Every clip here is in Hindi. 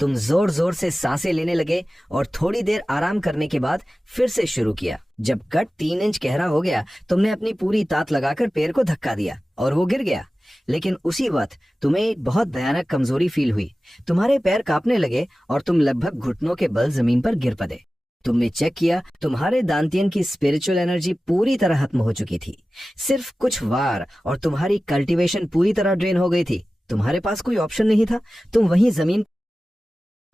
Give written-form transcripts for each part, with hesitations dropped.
तुम जोर जोर से सांसें लेने लगे और थोड़ी देर आराम करने के बाद फिर से शुरू किया। जब कट 3 इंच गहरा हो गया, तुमने अपनी पूरी ताकत लगाकर पैर को धक्का दिया और वो गिर गया। लेकिन उसी वक्त तुम्हें एक बहुत भयानक कमजोरी फील हुई। तुम्हारे पैर कांपने लगे और तुम लगभग घुटनों के बल जमीन पर गिर पड़े। तुमने चेक किया, तुम्हारे दांतियन की स्पिरिचुअल एनर्जी पूरी तरह खत्म हो चुकी थी। सिर्फ कुछ वार और तुम्हारी कल्टीवेशन पूरी तरह ड्रेन हो गई थी। तुम्हारे पास कोई ऑप्शन नहीं था, तुम वहीं जमीन।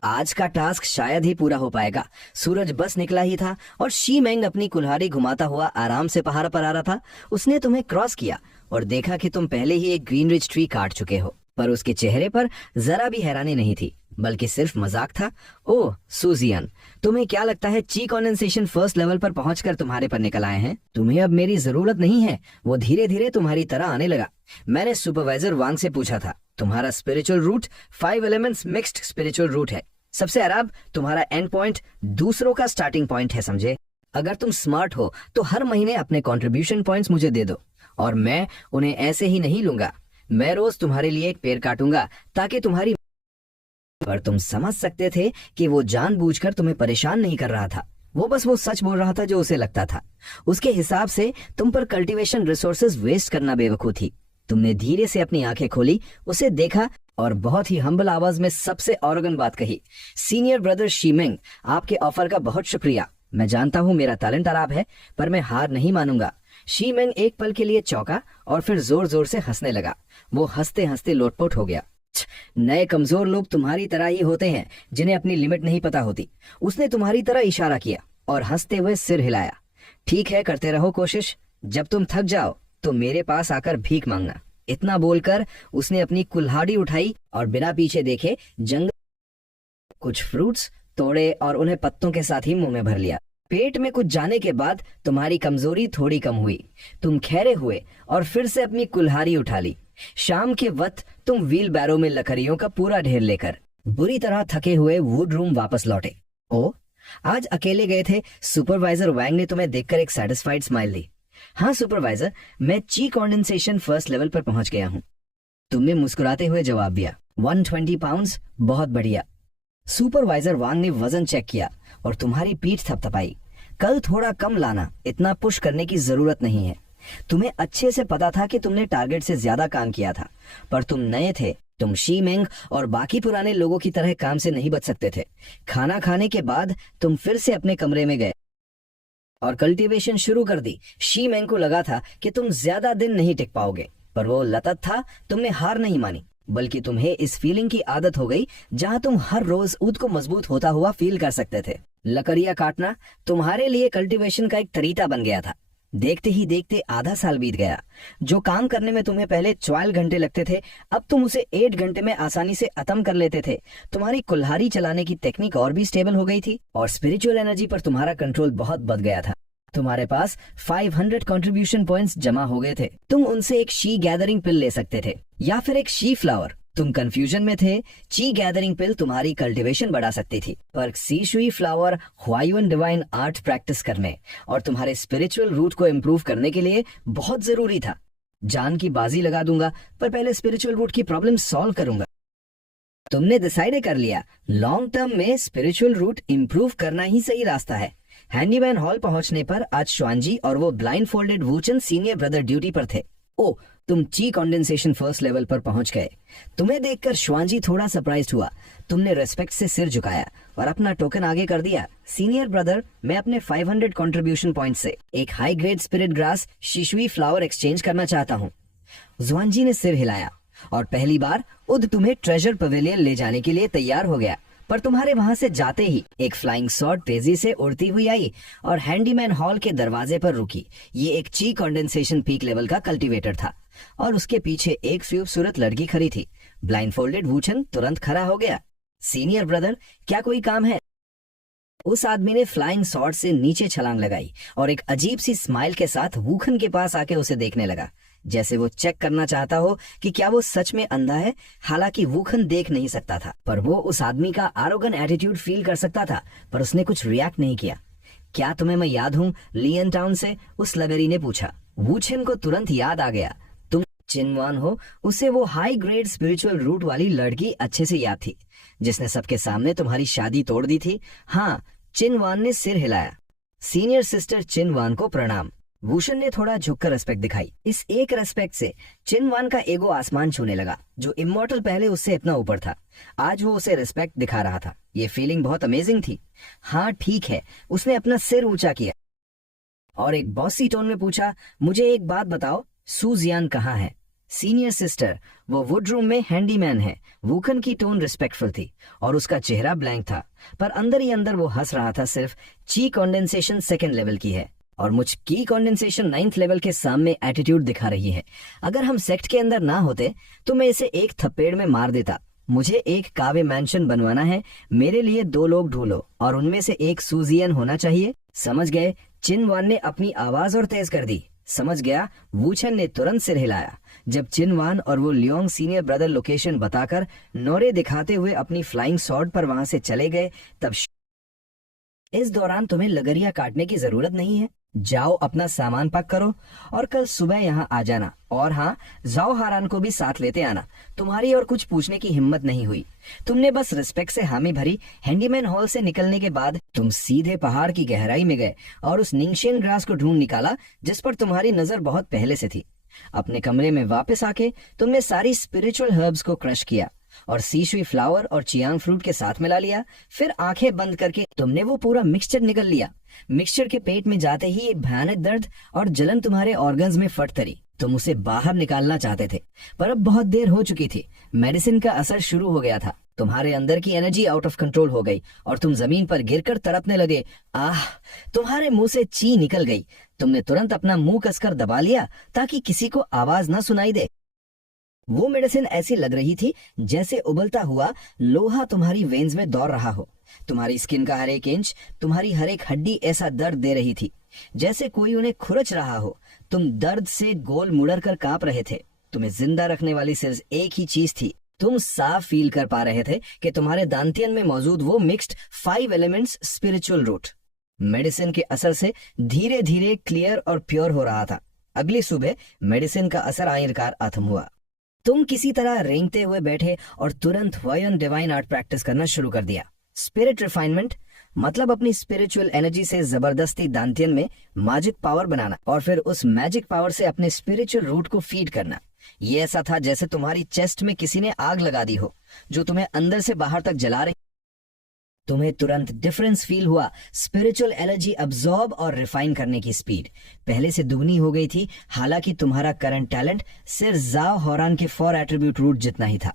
आज का टास्क शायद ही पूरा हो पाएगा। सूरज बस निकला ही था और शी मेंग अपनी कुल्हाड़ी घुमाता हुआ आराम से पहाड़ पर आ रहा था। उसने तुम्हें क्रॉस किया और देखा कि तुम पहले ही एक ग्रीन रिच ट्री काट चुके हो, पर उसके चेहरे पर जरा भी हैरानी नहीं थी, बल्कि सिर्फ मजाक था। ओह सुजियन, तुम्हें क्या लगता है ची कंडेंसेशन फर्स्ट लेवल पर पहुंचकर तुम्हारे पर निकल आए हैं? तुम्हें अब मेरी जरूरत नहीं है। वो धीरे धीरे तुम्हारी तरह आने लगा। मैंने सुपरवाइजर वांग से पूछा था, तुम्हारा spiritual root 5 elements mixed spiritual root है। सबसे अराब तुम्हारा एंड पॉइंट दूसरों का स्टार्टिंग पॉइंट है, समझे? अगर तुम स्मार्ट हो तो हर महीने अपने कंट्रीब्यूशन पॉइंट्स मुझे दे दो, और मैं उन्हें ऐसे ही नहीं लूंगा। मैं रोज तुम्हारे लिए एक पेड़ काटूंगा ताकि तुम्हारी। पर तुम समझ सकते थे कि वो जानबूझकर तुम्हें परेशान नहीं कर रहा था। वो सच बोल रहा था जो उसे लगता था। उसके हिसाब से तुम पर कल्टीवेशन रिसोर्सेज वेस्ट करना बेवकूफ थी। तुमने धीरे से अपनी आंखें खोली, उसे देखा और बहुत ही हम्बल आवाज में सबसे ऑर्गन बात कही। सीनियर ब्रदर शीमेंग, आपके ऑफर का बहुत शुक्रिया। मैं जानता हूँ मेरा टैलेंट खराब है, पर मैं हार नहीं मानूंगा। शीमेंग एक पल के लिए चौंका और फिर जोर जोर से हंसने लगा। वो हंसते हंसते लोटपोट हो गया। नए कमजोर लोग तुम्हारी तरह ही होते हैं, जिन्हें अपनी लिमिट नहीं पता होती। उसने तुम्हारी तरह इशारा किया और हंसते हुए सिर हिलाया। ठीक है, करते रहो कोशिश। जब तुम थक जाओ तो मेरे पास आकर भीख मांगना। इतना बोलकर उसने अपनी कुल्हाड़ी उठाई और बिना पीछे देखे जंगल कुछ फ्रूट्स तोड़े और उन्हें पत्तों के साथ ही मुंह में भर लिया। पेट में कुछ जाने के बाद तुम्हारी कमजोरी थोड़ी कम हुई। तुम खैरे हुए और फिर से अपनी कुल्हाड़ी उठा ली। शाम के वक्त तुम व्हील बैरो में लकड़ियों का पूरा ढेर लेकर बुरी तरह थके हुए वुड रूम वापस लौटे। ओ, आज अकेले गए थे? सुपरवाइजर वैंग ने तुम्हें देखकर एक सेटिस्फाइड स्माइल दी। हाँ सुपरवाइजर, मैं ची कंडेंसेशन फर्स्ट लेवल पर पहुंच गया हूँ। तुमने मुस्कुराते हुए जवाब दिया। 120 पाउंड्स, बहुत बढ़िया। सुपरवाइजर वांग ने वजन चेक किया और तुम्हारी पीठ थपथपाई। कल थोड़ा कम लाना, इतना पुश करने की जरूरत नहीं है। तुम्हें अच्छे से पता था कि तुमने टारगेट से ज्यादा काम किया था, पर तुम नए थे। तुम शी मेंग और बाकी पुराने लोगों की तरह काम से नहीं बच सकते थे। खाना खाने के बाद तुम फिर से अपने कमरे में गए और कल्टीवेशन शुरू कर दी। शी मेंग को लगा था कि तुम ज्यादा दिन नहीं टिक पाओगे, पर वो लतत था। तुमने हार नहीं मानी, बल्कि तुम्हें इस फीलिंग की आदत हो गई जहां तुम हर रोज ऊद को मजबूत होता हुआ फील कर सकते थे। लकड़ियां काटना तुम्हारे लिए कल्टीवेशन का एक तरीका बन गया था। देखते ही देखते आधा साल बीत गया। जो काम करने में तुम्हें पहले 12 घंटे लगते थे, अब तुम उसे 8 घंटे में आसानी से खत्म कर लेते थे। तुम्हारी कुल्हाड़ी चलाने की टेक्निक और भी स्टेबल हो गई थी और स्पिरिचुअल एनर्जी पर तुम्हारा कंट्रोल बहुत बढ़ गया था। तुम्हारे पास 500 कंट्रीब्यूशन पॉइंट्स जमा हो गए थे। तुम उनसे एक शी गैदरिंग पिल ले सकते थे या फिर एक शी फ्लावर। तुम कंफ्यूजन में थे। ची गैदरिंग पिल तुम्हारी कल्टीवेशन बढ़ा सकती थी, पर सी शुई फ्लावर ह्वायुन डिवाइन आर्ट प्रैक्टिस करने और तुम्हारे स्पिरिचुअल रूट को इम्प्रूव करने के लिए बहुत जरूरी था। जान की बाजी लगा दूंगा, पर पहले स्पिरिचुअल रूट की प्रॉब्लम सॉल्व करूंगा। तुमने डिसाइड कर लिया, लॉन्ग टर्म में स्पिरिचुअल रूट इम्प्रूव करना ही सही रास्ता है। हैंडीमैन हॉल पहुंचने पर आज श्वानजी और वो ब्लाइंड फोल्डेड वूचन सीनियर ब्रदर ड्यूटी पर थे। ओ, तुम ची कंडेंसेशन फर्स्ट लेवल पर पहुंच गए। तुम्हें देखकर श्वानजी थोड़ा सरप्राइज हुआ। तुमने रेस्पेक्ट से सिर झुकाया और अपना टोकन आगे कर दिया। सीनियर ब्रदर, मैं अपने 500 कंट्रीब्यूशन पॉइंट से एक हाई ग्रेड स्पिरिट ग्रास शिशुई फ्लावर एक्सचेंज करना चाहता हूँ। जुआनजी ने सिर हिलाया और पहली बार उद तुम्हें ट्रेजर पवेलियन ले जाने के लिए तैयार हो गया, पर तुम्हारे वहां से जाते ही एक फ्लाइंग सॉर्ड तेजी से उड़ती हुई आई और हैंडीमैन हॉल के दरवाजे पर रुकी। ये एक ची कंडेंसेशन पीक लेवल का कल्टीवेटर था और उसके पीछे एक खूबसूरत लड़की खड़ी थी। ब्लाइंड फोल्डेड वूचन तुरंत खड़ा हो गया। सीनियर ब्रदर, क्या कोई काम है? उस आदमी ने फ्लाइंग सॉर्ड से नीचे छलांग लगाई और एक अजीब सी स्माइल के साथ वूखन के पास आके उसे देखने लगा, जैसे वो चेक करना चाहता हो कि क्या वो सच में अंधा है। हालांकि वूखन देख नहीं सकता था, पर वो उस आदमी का आरोगन एटीट्यूड फील कर सकता था, पर उसने कुछ रिएक्ट नहीं किया। क्या तुम्हें मैं याद हूँ लियन टाउन से? उस लगरी ने पूछा। वूचन को तुरंत याद आ गया, तुम चिनवान हो। उसे वो हाई ग्रेड स्पिरिचुअल रूट वाली लड़की अच्छे से याद थी जिसने सबके सामने तुम्हारी शादी तोड़ दी थी? हाँ, चिनवान ने सिर हिलाया। सीनियर सिस्टर चिनवान को प्रणाम। वूशन ने थोड़ा झुककर रेस्पेक्ट दिखाई। इस एक रेस्पेक्ट से चिनवान का ईगो आसमान छूने लगा। जो इमॉर्टल पहले उससे इतना ऊपर था, आज वो उसे रिस्पेक्ट दिखा रहा था। ये फीलिंग बहुत अमेजिंग थी। हाँ ठीक है, उसने अपना सिर ऊंचा किया और एक बॉसी टोन में पूछा, मुझे एक बात बताओ, सूजियान कहाँ है? सीनियर सिस्टर, वो वुड रूम में हैंडीमैन है। वूकन की टोन रिस्पेक्टफुल थी और उसका चेहरा ब्लैंक था, पर अंदर ही अंदर वो हंस रहा था। सिर्फ ची कंडेंसेशन सेकंड लेवल की है और मुझ की कंडेंसेशन 9th लेवल के सामने एटीट्यूड दिखा रही है। अगर हम सेक्ट के अंदर ना होते तो मैं इसे एक थप्पेड़ में मार देता। मुझे एक कावे मैंशन बनवाना है, मेरे लिए 2 लोग ढूंढो और उनमें से एक सूजियन होना चाहिए। समझ गए? चिनवान ने अपनी आवाज और तेज कर दी। समझ गया, वूचन ने तुरंत सिर हिलाया। जब चिनवान और वो लियोंग सीनियर ब्रदर लोकेशन बताकर नोरे दिखाते हुए अपनी फ्लाइंग सॉर्ड पर वहां से चले गए, तब इस दौरान तुम्हें लगरिया काटने की जरूरत नहीं है। जाओ अपना सामान पैक करो और कल सुबह यहाँ आ जाना। और हाँ, जाओ हारान को भी साथ लेते आना। तुम्हारी और कुछ पूछने की हिम्मत नहीं हुई, तुमने बस रिस्पेक्ट से हामी भरी। हैंडीमैन हॉल से निकलने के बाद तुम सीधे पहाड़ की गहराई में गए और उस निंगशियन ग्रास को ढूंढ निकाला जिस पर तुम्हारी नजर बहुत पहले से थी। अपने कमरे में वापस आके तुमने सारी स्पिरिचुअल हर्ब्स को क्रश किया और सीशुई फ्लावर और चियांग फ्रूट के साथ मिला लिया। फिर आंखें बंद करके तुमने वो पूरा मिक्सचर निकल लिया। मिक्सचर के पेट में जाते ही एक भयानक दर्द और जलन तुम्हारे ऑर्गन्स में फट तरी। तुम उसे बाहर निकालना चाहते थे, पर अब बहुत देर हो चुकी थी। मेडिसिन का असर शुरू हो गया था। तुम्हारे अंदर की एनर्जी आउट ऑफ कंट्रोल हो गई और तुम जमीन पर गिरकर तड़पने लगे। आह, तुम्हारे मुंह से ची निकल गई। तुमने तुरंत अपना मुंह कसकर दबा लिया ताकि किसी को आवाज न सुनाई दे। वो मेडिसिन ऐसी लग रही थी जैसे उबलता हुआ लोहा तुम्हारी वेन्स में दौड़ रहा हो। तुम्हारी स्किन का हर एक इंच, तुम्हारी हर एक हड्डी ऐसा दर्द दे रही थी जैसे कोई उन्हें खुरच रहा हो। तुम दर्द से गोल मुड़र कर कांप रहे थे। तुम्हें जिंदा रखने वाली सिर्फ एक ही चीज थी। तुम साफ फील कर पा रहे थे कि तुम्हारे दांतियन में मौजूद वो mixed 5 elements spiritual root medicine के असर से धीरे धीरे क्लियर और प्योर हो रहा था। अगली सुबह मेडिसिन का असर आखिरकार खत्म हुआ। तुम किसी तरह रेंगते हुए बैठे और तुरंत वयन डिवाइन आर्ट प्रैक्टिस करना शुरू कर दिया। स्पिरिट रिफाइनमेंट मतलब अपनी स्पिरिचुअल एनर्जी से जबरदस्ती दांतियन में मैजिक पावर बनाना और फिर उस मैजिक पावर से अपने स्पिरिचुअल रूट को फीड करना। ये ऐसा था जैसे तुम्हारी चेस्ट में किसी ने आग लगा दी हो जो तुम्हें अंदर से बाहर तक जला रही। तुम्हें तुरंत डिफरेंस फील हुआ। स्पिरिचुअल एनर्जी अब्सॉर्ब और रिफाइन करने की स्पीड पहले से दुगनी हो गई थी। हालांकि तुम्हारा करंट टैलेंट सिर्फ जाओ होरान के 4 एट्रीब्यूट रूट जितना ही था,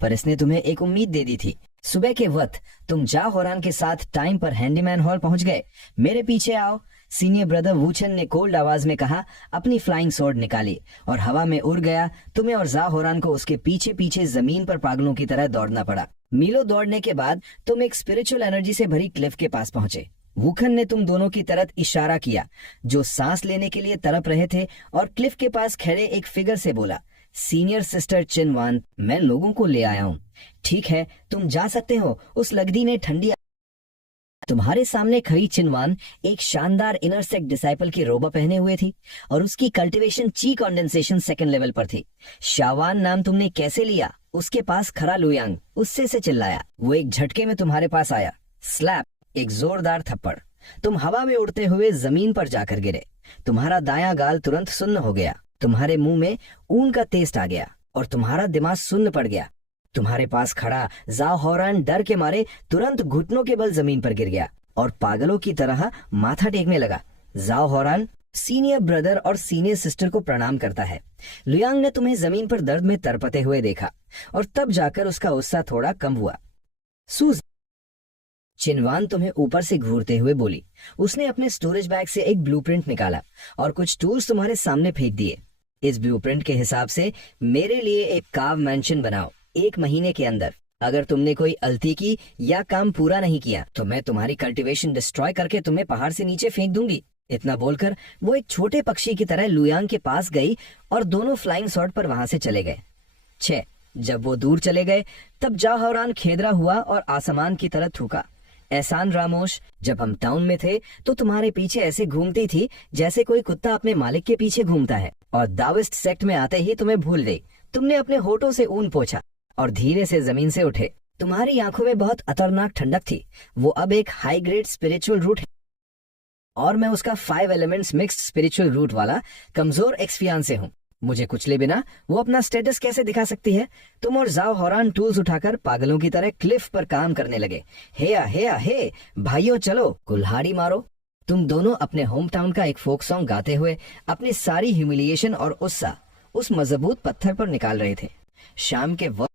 पर इसने तुम्हें एक उम्मीद दे दी थी। सुबह के वक्त तुम जाओ होरान के साथ टाइम पर हैंडीमैन हॉल पहुंच गए। मेरे पीछे आओ, सीनियर ब्रदर वूचन ने कोल्ड आवाज में कहा। अपनी फ्लाइंग स्वॉर्ड निकाली और हवा में उड़ गया। तुम्हें और जा होरान को उसके पीछे पीछे जमीन पर पागलों की तरह दौड़ना पड़ा। मीलों दौड़ने के बाद तुम एक स्पिरिचुअल एनर्जी से भरी क्लिफ के पास पहुंचे। वूखन ने तुम दोनों की तरफ इशारा किया जो सांस लेने के लिए तड़प रहे थे और क्लिफ के पास खड़े एक फिगर से बोला, सीनियर सिस्टर चिनवान, मैं लोगों को ले आया हूँ। ठीक है, तुम जा सकते हो। उस लगदी ने ठंडी तुम्हारे सामने खड़ी चिनवान एक शानदार इनर सेक्ट डिसाइपल की रोबा पहने हुए थी और उसकी कल्टीवेशन ची कंडेंसेशन सेकंड लेवल पर थी। शावान नाम तुमने कैसे लिया? उसके पास खड़ा लुयांग उससे से चिल्लाया। वो एक झटके में तुम्हारे पास आया। स्लैप, एक जोरदार थप्पड़। तुम हवा में उड़ते हुए जमीन पर जाकर गिरे। तुम्हारा दायां गाल तुरंत सुन्न हो गया। तुम्हारे मुंह में ऊन का टेस्ट आ गया और तुम्हारा दिमाग सुन्न पड़ गया। तुम्हारे पास खड़ा जाओ होरान डर के मारे तुरंत घुटनों के बल जमीन पर गिर गया और पागलों की तरह माथा टेकने लगा। जाओ होरान सीनियर ब्रदर और सीनियर सिस्टर को प्रणाम करता है। लुयांग ने तुम्हें जमीन पर दर्द में तड़पते हुए देखा और तब जाकर उसका गुस्सा थोड़ा कम हुआ। सूज चिनवान तुम्हें ऊपर से घूरते हुए बोली। उसने अपने स्टोरेज बैग से एक ब्लूप्रिंट निकाला और कुछ टूल्स तुम्हारे सामने फेंक दिए। इस ब्लूप्रिंट के हिसाब से मेरे लिए एक काव मैंशन बनाओ 1 महीने के अंदर। अगर तुमने कोई गलती की या काम पूरा नहीं किया तो मैं तुम्हारी कल्टीवेशन डिस्ट्रॉय करके तुम्हें पहाड़ से नीचे फेंक दूंगी। इतना बोलकर वो एक छोटे पक्षी की तरह लुयांग के पास गई और दोनों फ्लाइंग सॉर्ड पर वहां से चले गए। 6 जब वो दूर चले गए तब जाहौरान खेदरा हुआ और आसमान की तरफ थूका। एहसान रामोश, जब हम टाउन में थे तो तुम्हारे पीछे ऐसे घूमती थी जैसे कोई कुत्ता अपने मालिक के पीछे घूमता है, और दाविस्ट सेक्ट में आते ही तुम्हें भूल गई। तुमने अपने होठों से ऊन पोंछा और धीरे से जमीन से उठे। तुम्हारी आंखों में बहुत खतरनाक ठंडक थी। वो अब एक हाई ग्रेड स्पिरिचुअल रूट है और मैं उसका 5 एलिमेंट्स मिक्स्ड स्पिरिचुअल रूट वाला कमजोर एक्सफियांसे हूँ। मुझे कुचले बिना वो अपना स्टेटस कैसे दिखा सकती है? तुम और जाओ होरान टूल्स उठाकर पागलों की तरह क्लिफ पर काम करने लगे। हे भाइयों चलो कुल्हाड़ी मारो। तुम दोनों अपने होम टाउन का एक फोक सॉन्ग गाते हुए अपनी सारी ह्यूमिलिएशन और उत्साह उस मजबूत पत्थर पर निकाल रहे थे। शाम के वक्त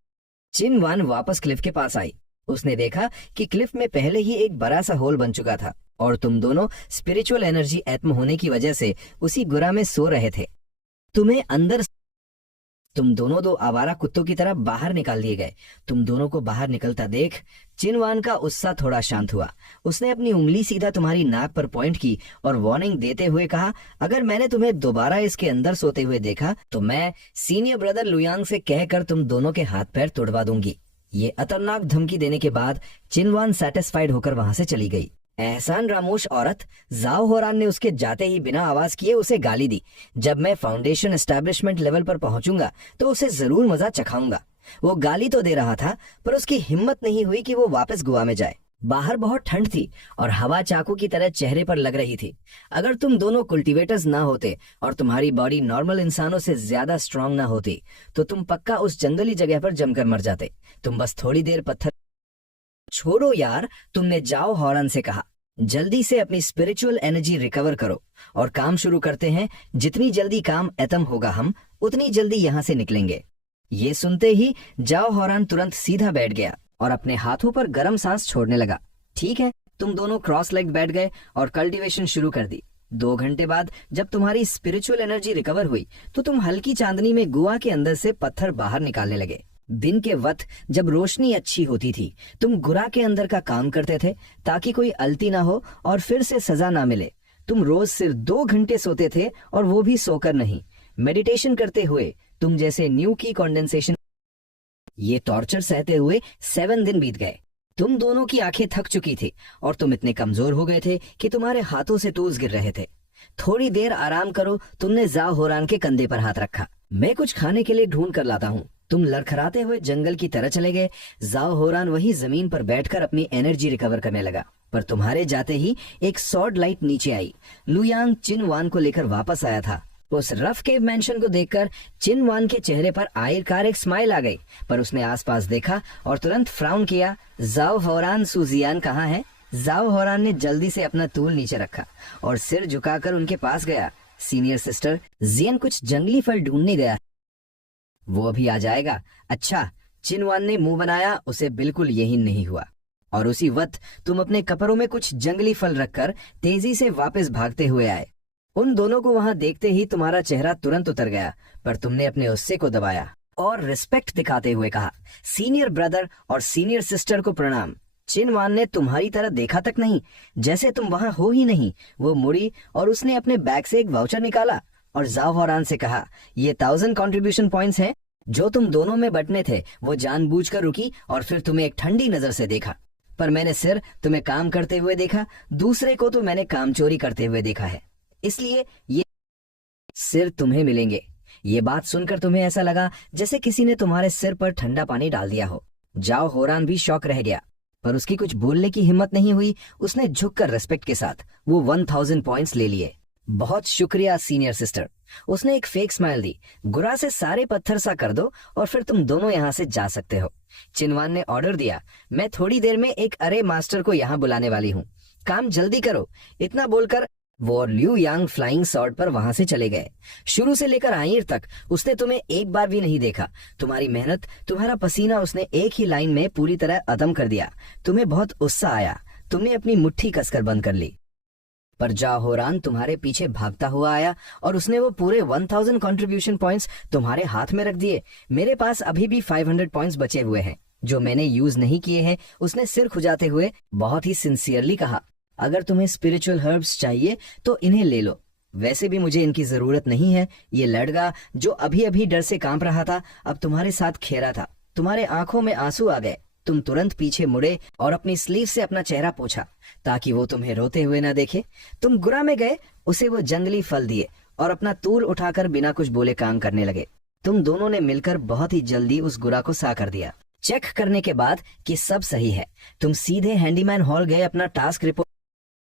चिन वान वापस क्लिफ के पास आई। उसने देखा कि क्लिफ में पहले ही एक बड़ा सा होल बन चुका था और तुम दोनों स्पिरिचुअल एनर्जी एत्म होने की वजह से उसी गुरा में सो रहे थे। तुम्हें अंदर तुम दोनों दो आवारा कुत्तों की तरह बाहर निकाल दिए गए। तुम दोनों को बाहर निकलता देख चिनवान का उत्साह थोड़ा शांत हुआ। उसने अपनी उंगली सीधा तुम्हारी नाक पर पॉइंट की और वार्निंग देते हुए कहा, अगर मैंने तुम्हें दोबारा इसके अंदर सोते हुए देखा तो मैं सीनियर ब्रदर लुयांग से कहकर तुम दोनों के हाथ पैर तोड़वा दूंगी। ये खतरनाक धमकी देने के बाद चिनवान सेटिस्फाइड होकर वहां से चली गई। एहसान रामोश औरत जाओ होरान ने उसके जाते ही बिना आवाज किए उसे गाली दी। जब मैं फाउंडेशन एस्टेब्लिशमेंट लेवल पर पहुंचूंगा तो उसे जरूर मजा चखाऊंगा। वो गाली तो दे रहा था पर उसकी हिम्मत नहीं हुई कि वो वापस गोवा में जाए। बाहर बहुत ठंड थी और हवा चाकू की तरह चेहरे पर लग रही थी। अगर तुम दोनों कल्टीवेटर्स ना होते और तुम्हारी बॉडी नॉर्मल इंसानों से ज्यादा स्ट्रांग ना होती तो तुम पक्का उस जंगली जगह पर जमकर मर जाते। तुम बस थोड़ी देर पत्थर छोड़ो यार, तुमने जाओ हॉरन से कहा। जल्दी से अपनी स्पिरिचुअल एनर्जी रिकवर करो और काम शुरू करते हैं। जितनी जल्दी काम खत्म होगा हम उतनी जल्दी यहाँ से निकलेंगे। ये सुनते ही जाओ हॉरन तुरंत सीधा बैठ गया और अपने हाथों पर गर्म सांस छोड़ने लगा। ठीक है, तुम दोनों क्रॉस लेग बैठ गए और कल्टीवेशन शुरू कर दी। 2 घंटे बाद जब तुम्हारी स्पिरिचुअल एनर्जी रिकवर हुई तो तुम हल्की चांदनी में गुआ के अंदर से पत्थर बाहर निकालने लगे। दिन के वक्त जब रोशनी अच्छी होती थी तुम गुरा के अंदर का काम करते थे ताकि कोई गलती ना हो और फिर से सजा ना मिले। तुम रोज सिर्फ 2 घंटे सोते थे और वो भी सोकर नहीं, मेडिटेशन करते हुए। तुम जैसे न्यू की कंडेंसेशन ये टॉर्चर सहते हुए 7 दिन बीत गए। तुम दोनों की आंखें थक चुकी थी और तुम इतने कमजोर हो गए थे कि तुम्हारे हाथों से टूल्स गिर रहे थे। थोड़ी देर आराम करो, तुमने जाओ होरान के कंधे पर हाथ रखा। मैं कुछ खाने के लिए ढूंढ कर लाता हूँ। तुम लड़खड़ाते हुए जंगल की तरह चले गए। जाओ होरान वही जमीन पर बैठकर अपनी एनर्जी रिकवर करने लगा। पर तुम्हारे जाते ही एक सॉर्ड लाइट नीचे आई। लुयांग चिनवान को लेकर वापस आया था। उस रफ केव मैंशन को देखकर चिनवान के चेहरे पर आखिरकार एक स्माइल आ गई, पर उसने आसपास देखा और तुरंत फ्राउन किया। जाओ होरान सुजियान कहाँ है? जाओ होरान ने जल्दी से अपना टूल नीचे रखा और सिर झुकाकर उनके पास गया। सीनियर सिस्टर, जियन कुछ जंगली फल ढूंढने गया, वो अभी आ जाएगा। अच्छा, चिनवान ने मुंह बनाया। उसे बिल्कुल यकीन नहीं हुआ और उसी वक्त तुम अपने कपड़ों में कुछ जंगली फल रखकर तेजी से वापस भागते हुए आए। उन दोनों को वहां देखते ही तुम्हारा चेहरा तुरंत उतर गया, पर तुमने अपने गुस्से को दबाया और रिस्पेक्ट दिखाते हुए कहा, सीनियर ब्रदर और सीनियर सिस्टर को प्रणाम। चिनवान ने तुम्हारी तरह देखा तक नहीं, जैसे तुम वहां हो ही नहीं। वो मुड़ी और उसने अपने बैग से एक वाउचर निकाला और जाओ होरान से कहा, ये 1000 कंट्रीब्यूशन पॉइंट्स हैं जो तुम दोनों में बंटने थे। वो जानबूझकर रुकी और फिर तुम्हें एक ठंडी नजर से देखा, पर मैंने सिर्फ तुम्हें काम करते हुए देखा, दूसरे को तो मैंने काम चोरी करते हुए देखा है, इसलिए ये सिर तुम्हें मिलेंगे। ये बात सुनकर तुम्हें ऐसा लगा जैसे किसी ने तुम्हारे सिर पर ठंडा पानी डाल दिया हो। जाओ होरान भी शॉक रह गया, पर उसकी कुछ बोलने की हिम्मत नहीं हुई। उसने झुककर रेस्पेक्ट के साथ वो 1000 पॉइंट्स ले लिए। बहुत शुक्रिया सीनियर सिस्टर। उसने एक फेक स्माइल दी। गुरा से सारे पत्थर सा कर दो और फिर तुम दोनों यहाँ से जा सकते हो। चिनवान ने ऑर्डर दिया, मैं थोड़ी देर में एक अरे मास्टर को यहाँ बुलाने वाली हूँ, काम जल्दी करो। इतना बोलकर वो और लिu यांग फ्लाइंग सॉर्ड पर वहां से चले गए। शुरू से लेकर आखिर तक उसने तुम्हें एक बार भी नहीं देखा। तुम्हारी मेहनत, तुम्हारा पसीना उसने एक ही लाइन में पूरी तरह खत्म कर दिया। तुम्हें बहुत उत्साह आया, तुमने अपनी मुट्ठी कसकर बंद कर ली। पर जाओ होरान तुम्हारे पीछे भागता हुआ आया और उसने वो पूरे 1000 कंट्रीब्यूशन पॉइंट्स तुम्हारे हाथ में रख दिए। मेरे पास अभी भी 500 पॉइंट्स बचे हुए हैं जो मैंने यूज नहीं किए हैं। उसने सिर खुजाते हुए बहुत ही सिंसियरली कहा, अगर तुम्हें स्पिरिचुअल हर्ब्स चाहिए तो इन्हें ले लो, वैसे भी मुझे इनकी जरूरत नहीं है। ये लड़का जो अभी अभी डर से कांप रहा था अब तुम्हारे साथ खेरा था। तुम्हारे आंखों में आंसू आ गए। तुम तुरंत पीछे मुड़े और अपनी स्लीव से अपना चेहरा पोंछा ताकि वो तुम्हें रोते हुए ना देखे। तुम गुरा में गए, उसे वो जंगली फल दिए और अपना तूल उठाकर बिना कुछ बोले काम करने लगे। तुम दोनों ने मिलकर बहुत ही जल्दी उस गुरा को सा कर दिया। चेक करने के बाद कि सब सही है, तुम सीधे हैंडीमैन हॉल गए अपना टास्क रिपोर्ट।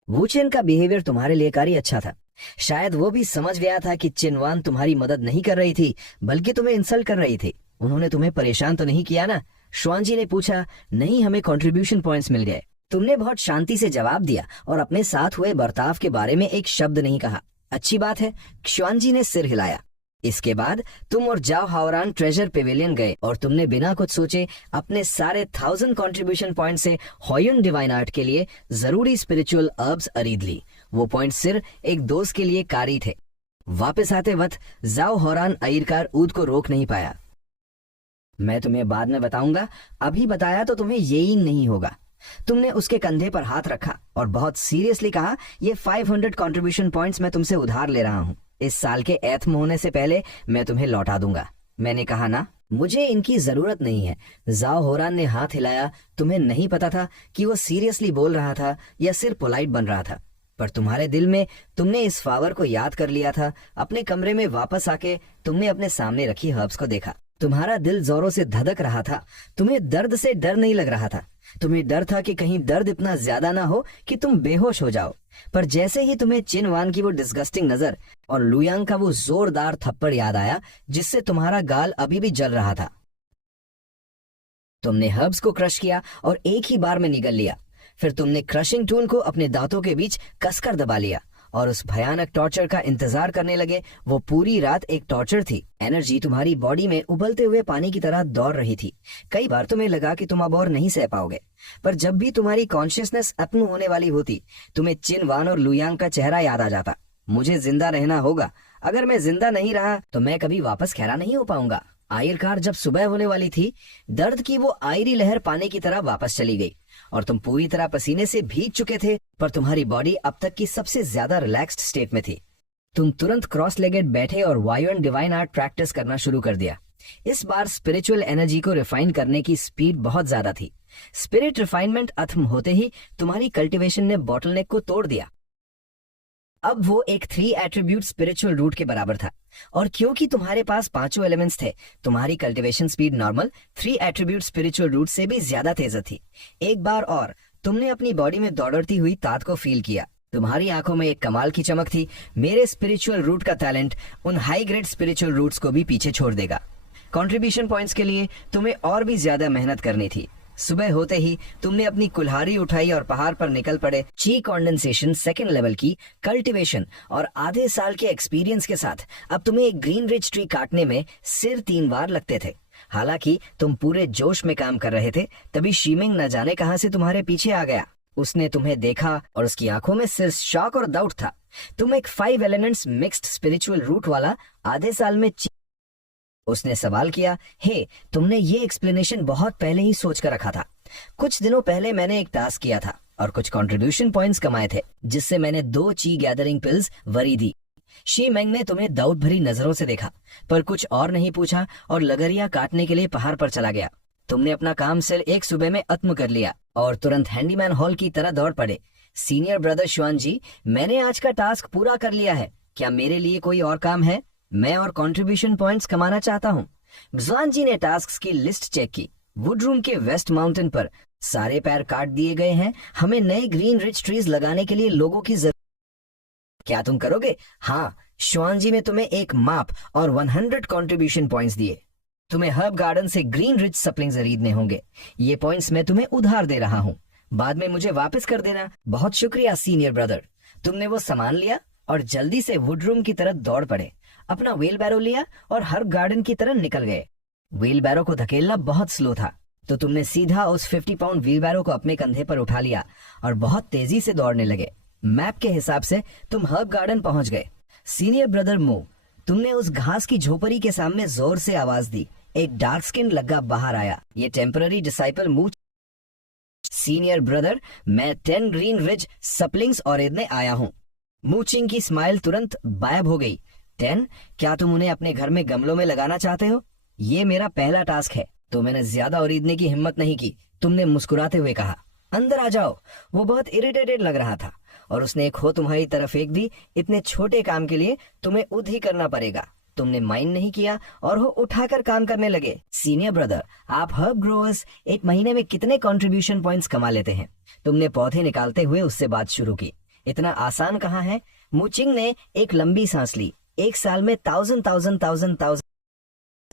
वूचेन का बिहेवियर तुम्हारे लिए काफी अच्छा था। शायद वो भी समझ गया था कि चिनवान तुम्हारी मदद नहीं कर रही थी बल्कि तुम्हें इंसल्ट कर रही थी। उन्होंने तुम्हें परेशान तो नहीं किया ना? श्वानजी ने पूछा। नहीं, हमें कंट्रीब्यूशन पॉइंट्स मिल गए। तुमने बहुत शांति से जवाब दिया और अपने साथ हुए बर्ताव के बारे में एक शब्द नहीं कहा। अच्छी बात है, श्वानजी ने सिर हिलाया। इसके बाद तुम और जाओ हावरान ट्रेजर पेवेलियन गए और तुमने बिना कुछ सोचे अपने सारे 1000 कंट्रीब्यूशन पॉइंट से हॉयुन डिवाइन आर्ट के लिए जरूरी स्पिरिचुअल अर्ब्स खरीद ली। वो पॉइंट सिर्फ एक दोस्त के लिए कारी थे। वापस आते वक्त जाओ हौरान आयरकार ऊद को रोक नहीं पाया। मैं तुम्हें बाद में बताऊंगा, अभी बताया तो तुम्हें यकीन नहीं होगा। तुमने उसके कंधे पर हाथ रखा और बहुत सीरियसली कहा, ये 500 कंट्रीब्यूशन पॉइंट्स मैं तुमसे उधार ले रहा हूँ। इस साल के एथम होने से पहले मैं तुम्हें लौटा दूंगा। मैंने कहा ना, मुझे इनकी जरूरत नहीं है। जाओ होरान ने हाथ हिलाया। तुम्हें नहीं पता था कि वो सीरियसली बोल रहा था या सिर्फ पोलाइट बन रहा था, पर तुम्हारे दिल में तुमने इस फावर को याद कर लिया था। अपने कमरे में वापस आके तुमने अपने सामने रखी हर्ब्स को देखा। तुम्हारा दिल जोरों से धड़क रहा था। तुम्हें दर्द से डर नहीं लग रहा था। तुम्हें डर था कि कहीं दर्द इतना ज्यादा ना हो कि तुम बेहोश हो जाओ। पर जैसे ही तुम्हें चिनवान की वो डिस्गस्टिंग नजर और लुयांग का वो जोरदार थप्पड़ याद आया जिससे तुम्हारा गाल अभी भी जल रहा था, तुमने हर्ब्स को क्रश किया और एक ही बार में निगल लिया। फिर तुमने क्रशिंग टूल को अपने दांतों के बीच कसकर दबा लिया और उस भयानक टॉर्चर का इंतजार करने लगे। वो पूरी रात एक टॉर्चर थी। एनर्जी तुम्हारी बॉडी में उबलते हुए पानी की तरह दौड़ रही थी। कई बार तुम्हें लगा कि तुम अब और नहीं सह पाओगे, पर जब भी तुम्हारी कॉन्शियसनेस अपनी होने वाली होती, तुम्हें चिनवान और लुयांग का चेहरा याद आ जाता। मुझे जिंदा रहना होगा। अगर मैं जिंदा नहीं रहा तो मैं कभी वापस खड़ा नहीं हो पाऊंगा। आयरकार जब सुबह होने वाली थी, दर्द की वो आयरी लहर पानी की तरह वापस चली गई और तुम पूरी तरह पसीने से भीग चुके थे, पर तुम्हारी बॉडी अब तक की सबसे ज्यादा रिलैक्स्ड स्टेट में थी। तुम तुरंत क्रॉस लेगेड बैठे और वायुन डिवाइन आर्ट प्रैक्टिस करना शुरू कर दिया। इस बार स्पिरिचुअल एनर्जी को रिफाइन करने की स्पीड बहुत ज्यादा थी। स्पिरिट रिफाइनमेंट खत्म होते ही तुम्हारी कल्टिवेशन ने बॉटलनेक को तोड़ दिया। अब वो एक 3 एट्रीब्यूट स्पिरिचुअल रूट के बराबर था, और क्योंकि तुम्हारे पास 5 एलिमेंट्स थे, तुम्हारी cultivation speed normal 3 attribute spiritual root से भी ज्यादा तेज थी। एक बार और तुमने अपनी बॉडी में दौड़ती हुई तात को फील किया। तुम्हारी आंखों में एक कमाल की चमक थी। मेरे स्पिरिचुअल रूट का टैलेंट उन हाई ग्रेड स्पिरिचुअल रूट्स को भी पीछे छोड़ देगा। कंट्रीब्यूशन पॉइंट्स के लिए तुम्हें और भी ज्यादा मेहनत करनी थी। सुबह होते ही तुमने अपनी कुल्हाड़ी उठाई और पहाड़ पर निकल पड़े। ची कंडेंसेशन 2nd लेवल की कल्टीवेशन और आधे साल के एक्सपीरियंस के साथ अब तुम्हें एक ग्रीन रिच ट्री काटने में सिर 3 बार लगते थे। हालांकि तुम पूरे जोश में काम कर रहे थे, तभी शीमिंग न जाने कहां से तुम्हारे पीछे आ गया। उसने तुम्हें देखा और उसकी आंखों में सिर्फ शॉक और डाउट था। तुम एक 5 एलिमेंट्स मिक्स्ड स्पिरिचुअल रूट वाला आधे साल में उसने सवाल किया, हे, तुमने ये एक्सप्लेनेशन बहुत पहले ही सोच कर रखा था। कुछ दिनों पहले मैंने एक टास्क किया था और कुछ कंट्रीब्यूशन पॉइंट्स कमाए थे, जिससे मैंने 2 ची गैदरिंग पिल्स वरी दी। शी मेंग ने तुम्हें दाऊद भरी नजरों से देखा, पर कुछ और नहीं पूछा और लगरिया काटने के लिए पहाड़ पर चला गया। तुमने अपना काम सिर्फ एक सुबह में खत्म कर लिया और तुरंत हैंडीमैन हॉल की तरह दौड़ पड़े। सीनियर ब्रदर श्वान जी, मैंने आज का टास्क पूरा कर लिया है। क्या मेरे लिए कोई और काम है? मैं और कंट्रीब्यूशन पॉइंट्स कमाना चाहता हूँ। ब्जवान जी ने टास्क्स की लिस्ट चेक की। वुडरूम के वेस्ट माउंटेन पर सारे पैर काट दिए गए हैं। हमें नए ग्रीन रिच ट्रीज लगाने के लिए लोगों की जरूरत। क्या तुम करोगे? हाँ, श्वान जी ने तुम्हें एक माप और 100 कंट्रीब्यूशन पॉइंट्स दिए। तुम्हें हर्ब गार्डन से ग्रीन रिच सप्लिंग्स खरीदने होंगे। ये पॉइंट्स मैं तुम्हें उधार दे रहा हूँ, बाद में मुझे वापस कर देना। बहुत शुक्रिया सीनियर ब्रदर। तुमने वो सामान लिया और जल्दी से वुडरूम की तरफ दौड़ पड़े। अपना व्हील बैरो लिया और हर्ब गार्डन की तरफ निकल गए। व्हील बैरो को धकेलना बहुत स्लो था, तो तुमने सीधा उस 50 पाउंड व्हील बैरो को अपने कंधे पर उठा लिया और बहुत तेजी से दौड़ने लगे। मैप के हिसाब से तुम हर्ब गार्डन पहुंच गए। सीनियर ब्रदर मो, तुमने उस घास की झोपड़ी के सामने जोर से आवाज दी। एक डार्क स्किन लग्गा बाहर आया। ये टेम्पररी डिसाइपल मू। सीनियर ब्रदर, मैं 10 ग्रीन रिच सप्लिंग्स खरीदने आया हूँ। मूचिंग की स्माइल तुरंत गायब हो गई। 10? क्या तुम उन्हें अपने घर में गमलों में लगाना चाहते हो? ये मेरा पहला टास्क है, तो मैंने ज्यादा खरीदने की हिम्मत नहीं की। तुमने मुस्कुराते हुए कहा, अंदर आ जाओ। वो बहुत इरिटेटेड लग रहा था और उसने एक हो तुम्हारी तरफ फेंक दी। इतने छोटे काम के लिए तुम्हें उध ही करना पड़ेगा। तुमने माइंड नहीं किया और वो उठाकर काम करने लगे। सीनियर ब्रदर, आप हर्ब ग्रोअर्स एक महीने में कितने कंट्रीब्यूशन पॉइंट्स कमा लेते हैं? तुमने पौधे निकालते हुए उससे बात शुरू की। इतना आसान कहाँ है? मुचिंग ने एक लंबी सांस ली। एक साल में 1000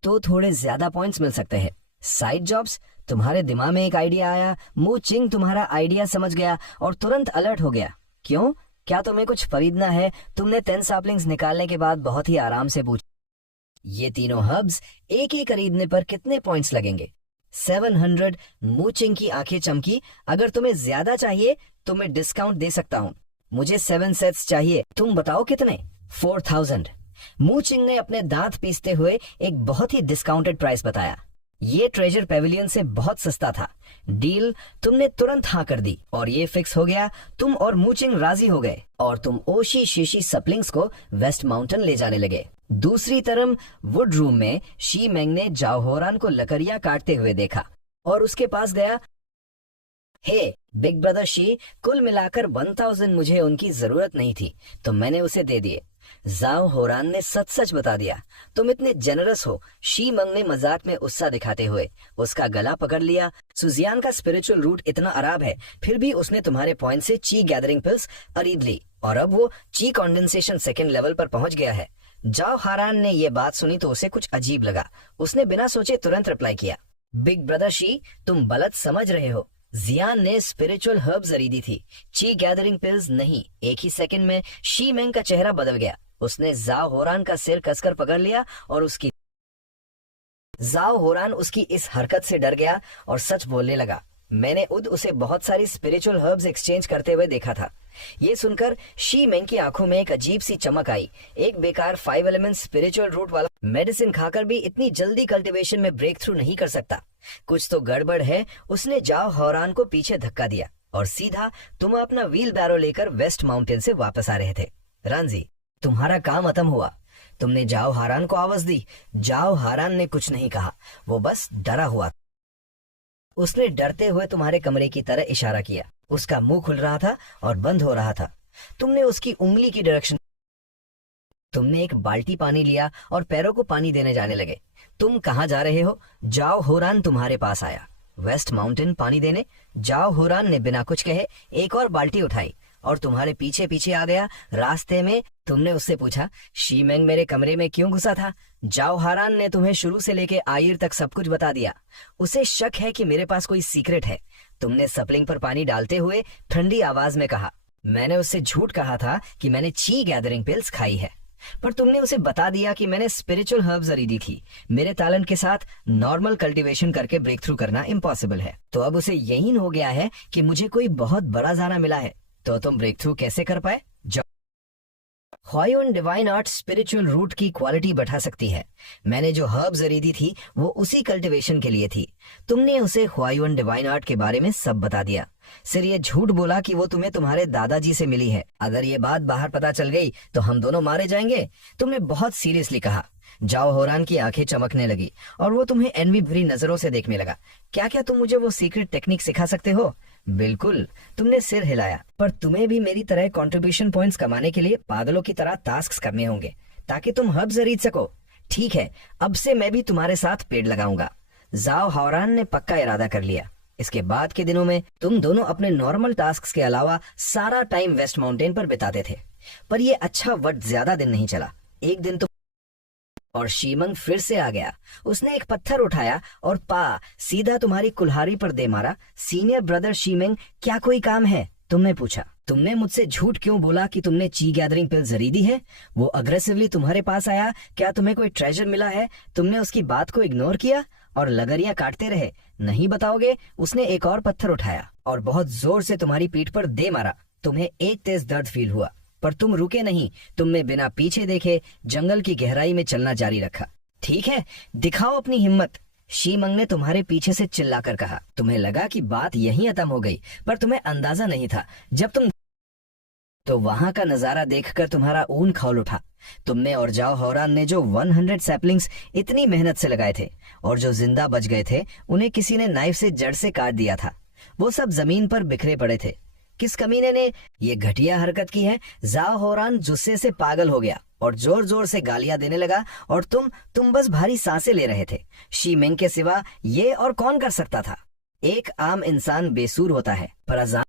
तो थोड़े ज्यादा पॉइंट्स मिल सकते हैं। साइड जॉब्स, तुम्हारे दिमाग में एक आइडिया आया, मुचिंग तुम्हारा आइडिया समझ गया और तुरंत अलर्ट हो गया। क्यों? क्या तुम्हें कुछ खरीदना है? तुमने 10 सैपलिंग्स निकालने के बाद बहुत ही आराम से पूछा। ये तीनों हर्ब्स एक ही खरीदने पर कितने पॉइंट्स लगेंगे? 700। मुचिंग की आंखें चमकी। अगर तुम्हें ज्यादा चाहिए तो मैं डिस्काउंट दे सकता हूँ। मुझे 7 सेट्स चाहिए, तुम बताओ कितने? 4000। मुचिंग ने अपने दांत पीसते हुए एक बहुत ही डिस्काउंटेड प्राइस बताया। ये ट्रेजर पेविलियन से बहुत सस्ता था। डील। तुमने तुरंत हाँ कर दी और ये फिक्स हो गया। तुम और मुचिंग राजी हो गए और तुम ओशी शीशी सप्लिंग्स को वेस्ट माउंटेन ले जाने लगे। दूसरी तरफ वुड रूम में शी मेंग ने जाओ होरान को लकड़ियां काटते हुए देखा और उसके पास गया। हे बिग ब्रदर शी, कुल मिलाकर 1000 मुझे उनकी जरूरत नहीं थी तो मैंने उसे दे दिए। जाओ होरान ने सच सच बता दिया। तुम इतने जेनरस हो। शी मंग ने मजाक में उत्साह दिखाते हुए उसका गला पकड़ लिया। सुजियान का स्पिरिचुअल रूट इतना अराब है, फिर भी उसने तुम्हारे पॉइंट से ची गैदरिंग पिल्स खरीद ली और अब वो ची कंडेंसेशन सेकंड लेवल पर पहुंच गया है। जाओ हारान ने ये बात सुनी तो उसे कुछ अजीब लगा। उसने बिना सोचे तुरंत रिप्लाई किया, बिग ब्रदर शी, तुम गलत समझ रहे हो। जियान ने स्पिरिचुअल हर्ब्स खरीदी थी, ची गैदरिंग पिल्स नहीं। एक ही सेकंड में शी मेंग का चेहरा बदल गया। उसने जाओ होरान का सिर कसकर पकड़ लिया और जाओ होरान उसकी इस हरकत से डर गया और सच बोलने लगा। मैंने उसे बहुत सारी स्पिरिचुअल हर्ब्स एक्सचेंज करते हुए देखा था। ये सुनकर शी मेंग की आंखों में एक अजीब सी चमक आई। एक बेकार 5 एलिमेंट स्पिरिचुअल रूट वाला मेडिसिन खाकर भी इतनी जल्दी कल्टीवेशन में ब्रेक थ्रू नहीं कर सकता। कुछ तो गड़बड़ है। उसने जाओ होरान को पीछे धक्का दिया और सीधा तुम अपना व्हील बैरो लेकर वेस्ट माउंटेन से वापस आ रहे थे। रांजी, तुम्हारा काम खत्म हुआ। तुमने जाओ हारान को आवाज दी। जाओ हारान ने कुछ नहीं कहा, वो बस डरा हुआ। उसने डरते हुए तुम्हारे कमरे की तरह इशारा किया। उसका मुंह खुल रहा था और बंद हो रहा था। तुमने उसकी उंगली की डायरेक्शन। तुमने एक बाल्टी पानी लिया और पैरों को पानी देने जाने लगे। तुम कहाँ जा रहे हो? जाओ होरान तुम्हारे पास आया। वेस्ट माउंटेन पानी देने? जाओ होरान ने बिना कुछ कहे एक और बाल्टी उठाई और तुम्हारे पीछे पीछे आ गया। रास्ते में तुमने उससे पूछा, शी मेंग मेरे कमरे में क्यों घुसा था? जाओ हारान ने तुम्हें शुरू से लेके आयर तक सब कुछ बता दिया। उसे शक है कि मेरे पास कोई सीक्रेट है। तुमने सप्लिंग पर पानी डालते हुए ठंडी आवाज में कहा, मैंने उससे झूठ कहा था कि मैंने ची गैदरिंग पिल्स खाई है, पर तुमने उसे बता दिया कि मैंने स्पिरिचुअल हर्ब्स खरीदी थी। मेरे टैलेंट के साथ नॉर्मल कल्टीवेशन करके ब्रेक थ्रू करना इम्पॉसिबल है। तो अब उसे यकीन हो गया है कि मुझे कोई बहुत बड़ा जाना मिला है। तो तुम ब्रेक थ्रू कैसे कर पाए? ह्वायोन डिवाइन आर्ट स्पिरिचुअल रूट की क्वालिटी बढ़ा सकती है। मैंने जो हर्ब्स खरीदी थी वो उसी कल्टीवेशन के लिए थी। तुमने उसे ह्वायोन डिवाइन आर्ट के बारे में सब बता दिया। सिर्फ ये झूठ बोला कि वो तुम्हें तुम्हारे दादाजी से मिली है। अगर ये बात बाहर पता चल गई तो हम दोनों मारे जाएंगे। तुमने बहुत सीरियसली कहा। जाओ होरान की आंखें चमकने लगी और वो तुम्हें एनवी भरी नजरों से देखने लगा। क्या क्या तुम मुझे वो सीक्रेट टेक्निक सिखा सकते हो? बिल्कुल। तुमने सिर हिलाया। पर तुम्हें भी मेरी तरह कंट्रीब्यूशन पॉइंट्स कमाने के लिए पागलों की तरह टास्क्स करने होंगे ताकि तुम हर्ब्स खरीद सको। ठीक है, अब से मैं भी तुम्हारे साथ पेड़ लगाऊंगा। जाओ होरान ने पक्का इरादा कर लिया। इसके बाद के दिनों में तुम दोनों अपने नॉर्मल टास्क्स के अलावा सारा टाइम वेस्ट माउंटेन पर बिताते थे। पर ये अच्छा वक्त ज्यादा दिन नहीं चला। एक दिन तो और शीमंग फिर से आ गया। उसने एक पत्थर उठाया और सीधा तुम्हारी कुल्हाड़ी पर दे मारा। सीनियर ब्रदर शीमेंग, क्या कोई काम है? तुमने पूछा। तुमने मुझसे झूठ क्यों बोला कि तुमने ची गैदरिंग पिल्स खरीदी है? वो अग्रेसिवली तुम्हारे पास आया। क्या तुम्हें कोई ट्रेजर मिला है? तुमने उसकी बात को इग्नोर किया और लगरियां काटते रहे। नहीं बताओगे? उसने एक और पत्थर उठाया और बहुत जोर से तुम्हारी पीठ पर दे मारा। तुम्हें एक तेज दर्द फील हुआ पर तुम रुके नहीं। तुमने बिना पीछे देखे जंगल की गहराई में चलना जारी रखा। ठीक है, दिखाओ अपनी हिम्मत। शीमंग ने तुम्हारे पीछे से चिल्लाकर कहा। तुम्हें लगा कि बात यहीं खत्म हो गई, पर तुम्हें अंदाजा नहीं था जब तुम तो वहां का नजारा देखकर तुम्हारा ऊन खौल उठा। तुमने और जाओ होरान ने जो 100 सैपलिंग्स इतनी मेहनत से लगाए थे और जो जिंदा बच गए थे उन्हें किसी ने नाइफ से जड़ से काट दिया था। वो सब जमीन पर बिखरे पड़े थे। किस कमीने ने ये घटिया हरकत की है? जाओ होरान गुस्से से पागल हो गया और जोर जोर से गालियां देने लगा और तुम बस भारी सांसें ले रहे थे। शी मिंग के सिवा ये और कौन कर सकता था। एक आम इंसान बेसूर होता है, पर अजान